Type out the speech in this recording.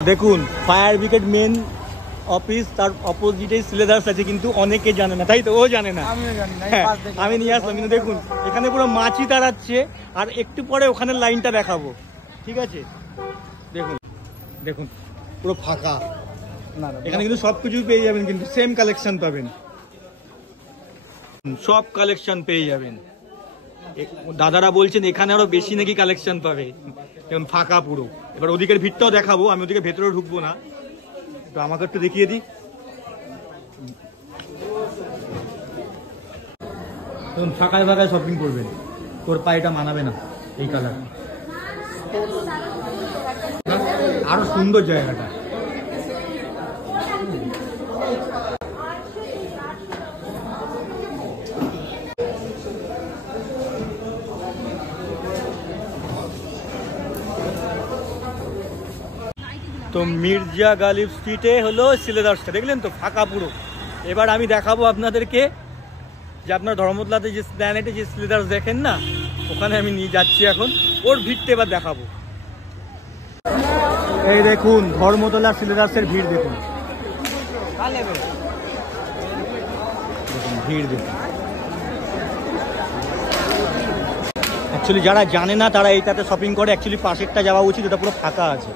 দেখুন fire brigade main office, তার অপোজিটে সিলেদার্স আছে, কিন্তু অনেকে জানে না, তাই তো? ও জানে না, আমি নিয়ে আসলাম। কিন্তু দেখুন এখানে পুরো মাছি তাড়াচ্ছে, আর একটু পরে ওখানে লাইনটা দেখাবো, ঠিক আছে? দেখুন দেখুন পুরো ফাঁকা। এখানে কিন্তু সবকিছুই পেয়ে যাবেন, কিন্তু সেম কালেকশন পাবেন, সব কালেকশন পেয়ে যাবেন। দাদারা বলছেন এখানে আরো বেশি নাকি কালেকশন পাবে, যেমন ফাঁকা পুরো। এবার ওদিকের ভিড়টাও দেখাবো, আমি ওদিকে ভেতরে ঢুকবো না, তো আমাকে একটু দেখিয়ে দিই। ফাঁকায় ফাঁকায় শপিং করবেন, তোর পায়েটা মানাবে না এই কালার। আরো সুন্দর জায়গাটা। তো মির্জা গালিব স্ট্রিটে হলো সিলেদার্সটা, দেখলেন তো ফাঁকা পুরো। এবার আমি দেখাবো আপনাদেরকে যে আপনার ধর্মতলাতে যে প্ল্যানেটে যে সিলেদার্স দেখেন না, ওখানে আমি নিয়ে যাচ্ছি এখন, ওর ভিড়টা এবার দেখাবো। এই দেখুন ধর্মতলা সিলেদার্সের ভিড় দেখুন, ভিড় দেখুন। অ্যাকচুয়ালি যারা জানে না তারা এইটাতে শপিং করে, অ্যাকচুয়ালি পাশেরটা যাওয়া উচিত, এটা পুরো ফাঁকা আছে।